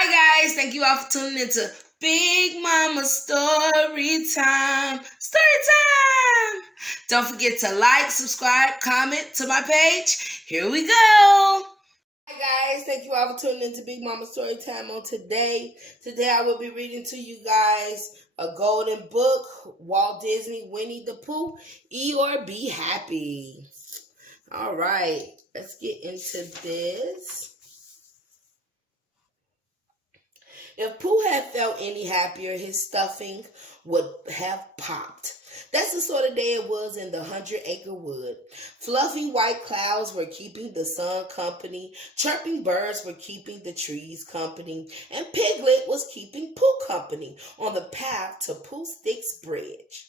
Hi guys, thank you all for tuning into Big Mama Story Time. Story Time! Don't forget to like, subscribe, comment to my page. Here we go. Hi guys, thank you all for tuning into Big Mama Story Time on today. Today I will be reading to you guys a golden book, Walt Disney, Winnie the Pooh, Eeyore, Be Happy. All right, let's get into this. If Pooh had felt any happier, his stuffing would have popped. That's the sort of day it was in the 100-acre wood. Fluffy white clouds were keeping the sun company, chirping birds were keeping the trees company, and Piglet was keeping Pooh company on the path to Pooh Sticks Bridge.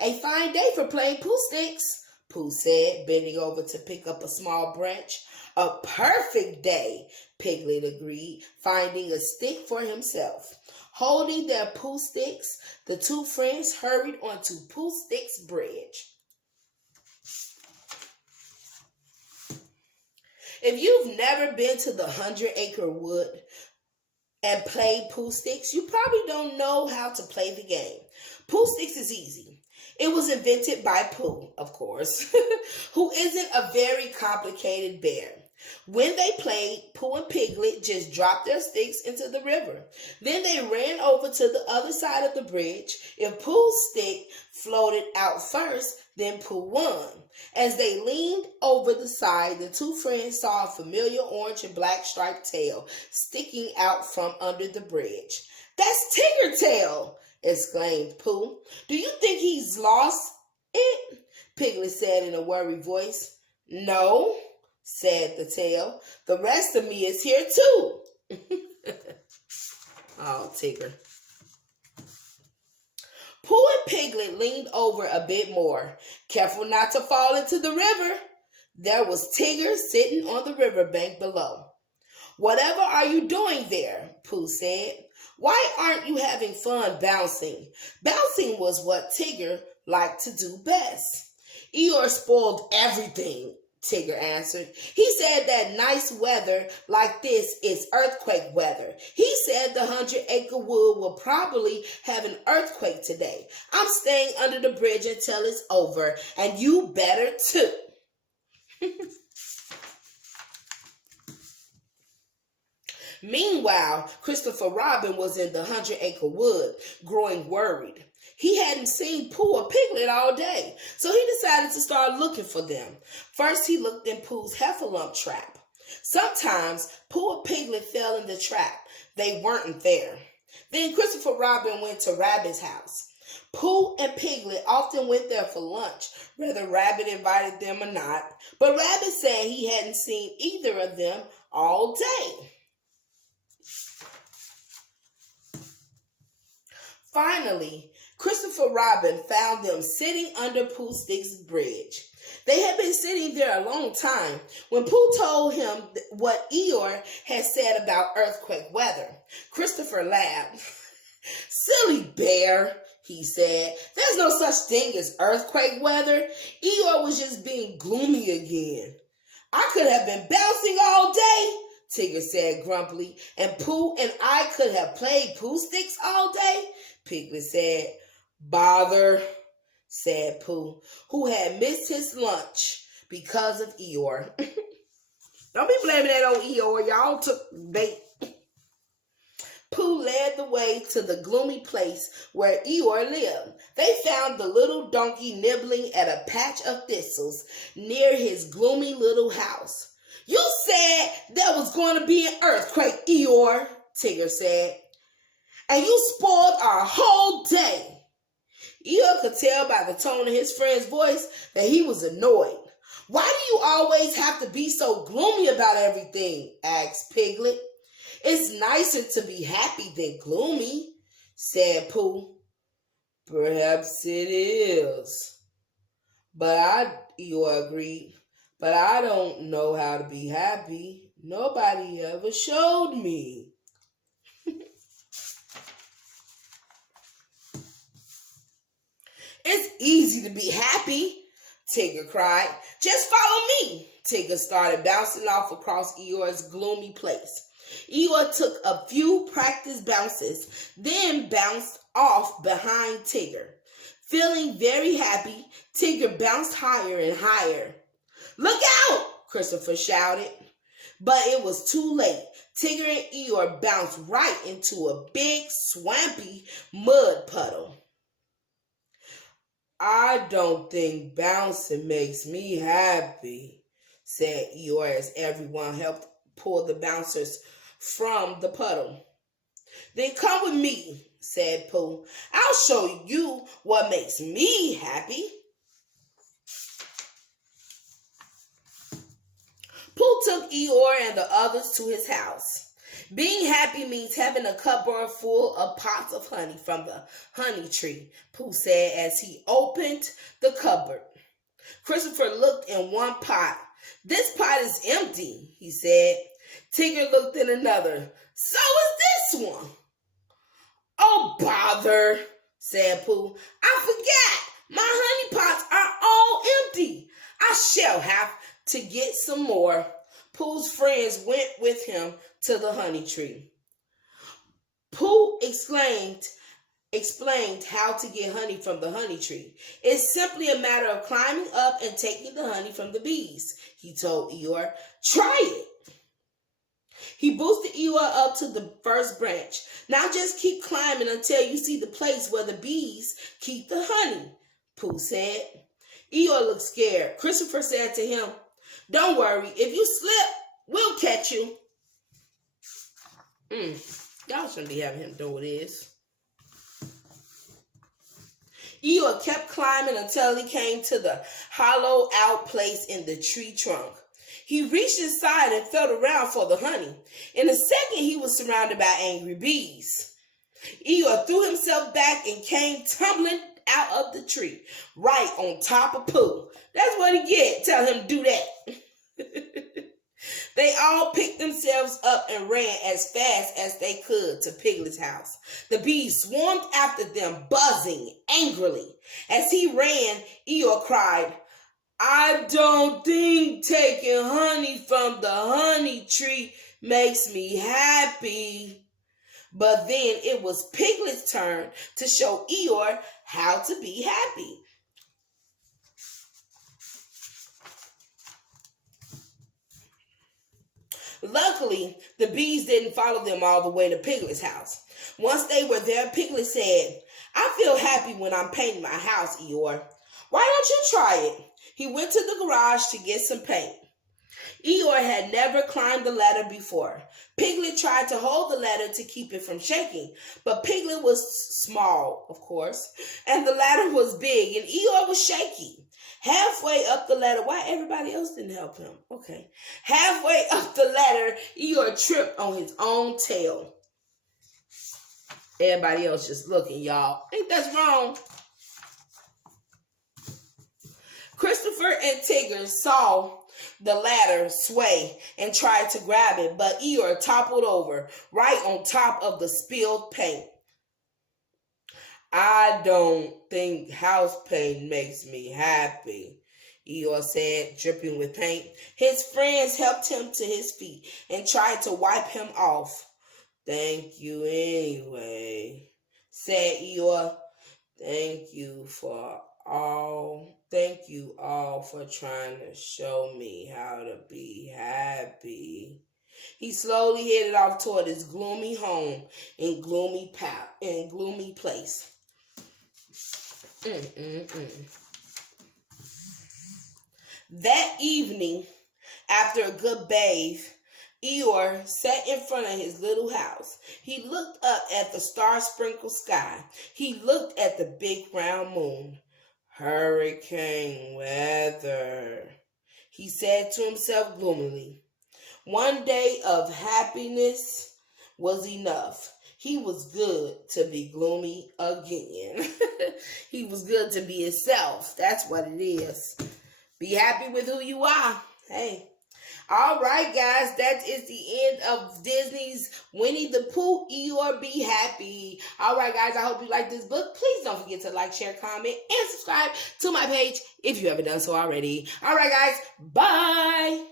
A fine day for playing Pooh Sticks, Pooh said, bending over to pick up a small branch. A perfect day, Piglet agreed, finding a stick for himself. Holding their Pooh Sticks, the two friends hurried onto Pooh Sticks Bridge. If you've never been to the 100-acre wood and played Pooh Sticks, you probably don't know how to play the game. Pooh Sticks is easy. It was invented by Pooh, of course, who isn't a very complicated bear. When they played, Pooh and Piglet just dropped their sticks into the river. Then they ran over to the other side of the bridge. If Pooh's stick floated out first, then Pooh won. As they leaned over the side, the two friends saw a familiar orange and black striped tail sticking out from under the bridge. "That's Tigger Tail!" exclaimed Pooh. "Do you think he's lost it?" Piglet said in a worried voice. "No," said the tail. "The rest of me is here too." Oh, Tigger. Pooh and Piglet leaned over a bit more, careful not to fall into the river. There was Tigger sitting on the riverbank below. "Whatever are you doing there?" Pooh said. "Why aren't you having fun bouncing?" Bouncing was what Tigger liked to do best. "Eeyore spoiled everything," Tigger answered. "He said that nice weather like this is earthquake weather. He said the 100-acre wood will probably have an earthquake today. I'm staying under the bridge until it's over, and you better too." Meanwhile, Christopher Robin was in the 100-acre wood, growing worried. He hadn't seen Pooh or Piglet all day, so he decided to start looking for them. First, he looked in Pooh's heffalump trap. Sometimes Pooh or Piglet fell in the trap. They weren't there. Then Christopher Robin went to Rabbit's house. Pooh and Piglet often went there for lunch, whether Rabbit invited them or not, but Rabbit said he hadn't seen either of them all day. Finally, Christopher Robin found them sitting under Pooh Sticks Bridge. They had been sitting there a long time when Pooh told him what Eeyore had said about earthquake weather. Christopher laughed. "Silly bear," he said. "There's no such thing as earthquake weather. Eeyore was just being gloomy again." "I could have been bouncing all day," Tigger said grumpily, "and Pooh and I could have played Pooh Sticks all day," Piglet said. "Bother," said Pooh, who had missed his lunch because of Eeyore. Don't be blaming that old Eeyore. Y'all took bait. Pooh led the way to the gloomy place where Eeyore lived. They found the little donkey nibbling at a patch of thistles near his gloomy little house. "You said there was going to be an earthquake, Eeyore," Tigger said, "and you spoiled our whole day." Eeyore could tell by the tone of his friend's voice that he was annoyed. "Why do you always have to be so gloomy about everything?" asked Piglet. "It's nicer to be happy than gloomy," said Pooh. "Perhaps it is," Eeyore agreed. "But I don't know how to be happy. Nobody ever showed me." "It's easy to be happy," Tigger cried. "Just follow me." Tigger started bouncing off across Eeyore's gloomy place. Eeyore took a few practice bounces, then bounced off behind Tigger. Feeling very happy, Tigger bounced higher and higher. "Look out!" Christopher shouted. But it was too late. Tigger and Eeyore bounced right into a big, swampy mud puddle. "I don't think bouncing makes me happy," said Eeyore as everyone helped pull the bouncers from the puddle. "Then come with me," said Pooh. "I'll show you what makes me happy." Pooh took Eeyore and the others to his house. Being happy means having a cupboard full of pots of honey from the honey tree, Pooh said as he opened the cupboard. Christopher looked in one pot. "This pot is empty," he said. Tigger looked in another. "So is this one." "Oh, bother," said Pooh. "I forgot. My honey pots are all empty. I shall have to get some more." Pooh's friends went with him to the honey tree. Pooh explained how to get honey from the honey tree. "It's simply a matter of climbing up and taking the honey from the bees," he told Eeyore. "Try it." He boosted Eeyore up to the first branch. "Now just keep climbing until you see the place where the bees keep the honey," Pooh said. Eeyore looked scared. Christopher said to him, "Don't worry. If you slip, we'll catch you." Y'all shouldn't be having him do this. Eeyore kept climbing until he came to the hollowed out place in the tree trunk. He reached inside and felt around for the honey. In a second, he was surrounded by angry bees. Eeyore threw himself back and came tumbling out of the tree, right on top of Pooh. That's what he get. Tell him to do that. They all picked themselves up and ran as fast as they could to Piglet's house. The bees swarmed after them, buzzing angrily. As he ran, Eeyore cried, "I don't think taking honey from the honey tree makes me happy." But then it was Piglet's turn to show Eeyore how to be happy. Luckily, the bees didn't follow them all the way to Piglet's house. Once they were there, Piglet said, "I feel happy when I'm painting my house, Eeyore. Why don't you try it?" He went to the garage to get some paint. Eeyore had never climbed a ladder before. Piglet tried to hold the ladder to keep it from shaking, but Piglet was small, of course, and the ladder was big, and Eeyore was shaky. Halfway up the ladder, why everybody else didn't help him? Okay. Halfway up the ladder, Eeyore tripped on his own tail. Everybody else just looking, y'all. Ain't that wrong? Christopher and Tigger saw the ladder sway and tried to grab it, but Eeyore toppled over right on top of the spilled paint. "I don't think house paint makes me happy," Eeyore said, dripping with paint. His friends helped him to his feet and tried to wipe him off. "Thank you anyway," said Eeyore. Thank you all for trying to show me how to be happy." He slowly headed off toward his gloomy home in gloomy place. That evening, after a good bathe, Eeyore sat in front of his little house. He looked up at the star-sprinkled sky. He looked at the big round moon. "Hurricane weather," he said to himself gloomily. One day of happiness was enough. He was good to be gloomy again. He was good to be himself. That's what it is. Be happy with who you are. Hey. All right, guys, that is the end of Disney's Winnie the Pooh, Eeyore, Be Happy. All right, guys, I hope you like this book. Please don't forget to like, share, comment, and subscribe to my page if you haven't done so already. All right, guys, bye.